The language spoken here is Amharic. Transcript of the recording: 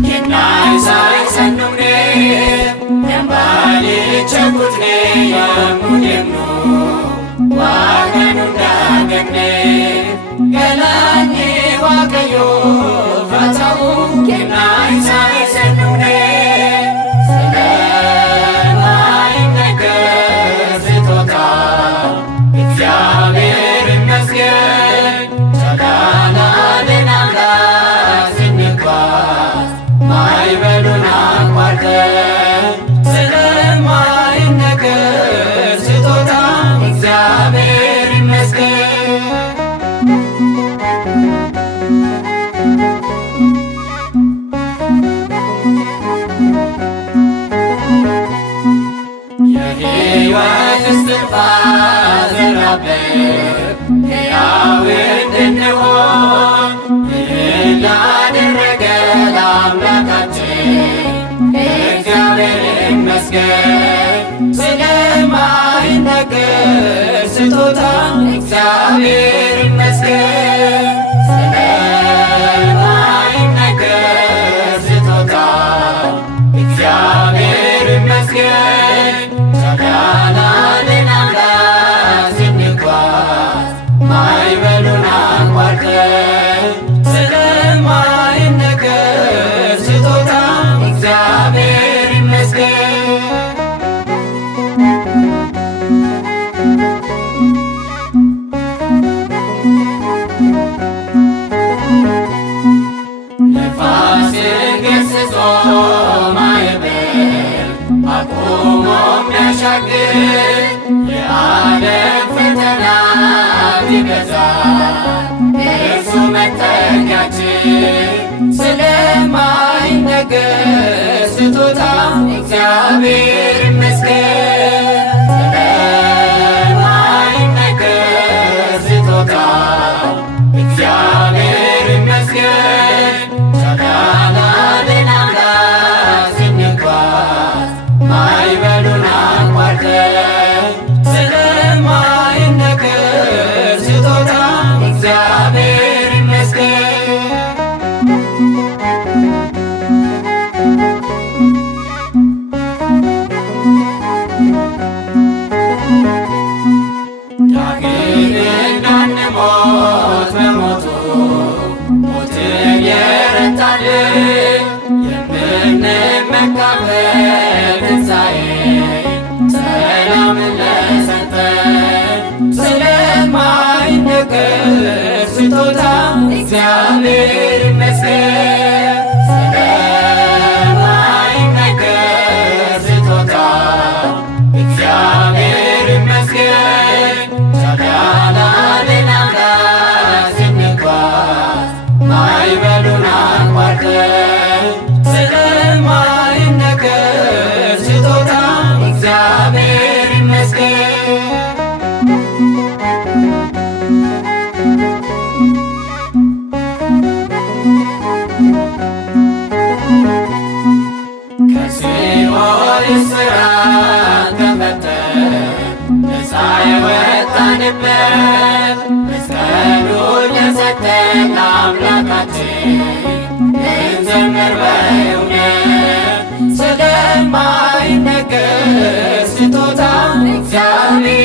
Kenai sai sanumne Yambali chakutne Yamudemnu Wakanunda gamne Galani wakayo Fatau Kenai sai sanumne Salamai nagar zitota እግዚአብሔር ይመስገን ጸጋናልን አምላክ ስንጓዝ ማዕበሉን አቋርጠን ስለማይነገር ስጦታ እግዚአብሔር ይመስገን። የሕይወት እስትንፋስ ዘራብን ሕያው እንድንሆን ይህን ላደረገ ለአምላካችን እግዚአብሔር ይመስገን። ስለማይነገር ስጦታ እግዚአብሔር ይመስገን። ስለማይነገር ስጦታ እግዚአብሔር ይመስገን። ጸጋናልን አምላክ ስንጓዝ ማዕበሉን አቋርጠን ስለማይነገር ስጦታ እግዚአብሔር ይመስገን። ነፋስን ገሥጾ ማዕበል አቁሞ የሚያሻግር የዓለም ፈተና ቢበዛ እርሱ መጠጊያችን። ስለማይነገር ስጦታ እግዚአብሔር ይመስገን። ስለማይነገር ስጦታ እግዚአብሔር ይመስገን። ጸጋናልን አምላክ ስንጓዝ ማዕበሉን አቋርጠን ስለማይነገር ስጦታ እግዚአብሔር ይመስገን። ዳግም እንዳንሞት በሞቱ ሞትን የረታልን የምንመካበት ትንሣኤ ሰላምን ለሰጠን ስለማይነገር ስጦታ እግዚአብሔር ይመስገን። ስለማይነገር ስጦታ እግዚአብሔር ይመስገን። ጸጋናልን አምላክ ስንጓዝ ማዕበሉን አቋርጠን ስለማይነገር ስጦታ እግዚአብሔር ይመስገን። ከሲኦል እስራት ተፈተን ነፃ የወጣንበት መስቀሉን ለሰጠን ለአምላካችን እንዘምር በእውነት ስለማይነገር ስጦታ እግዚአብሔር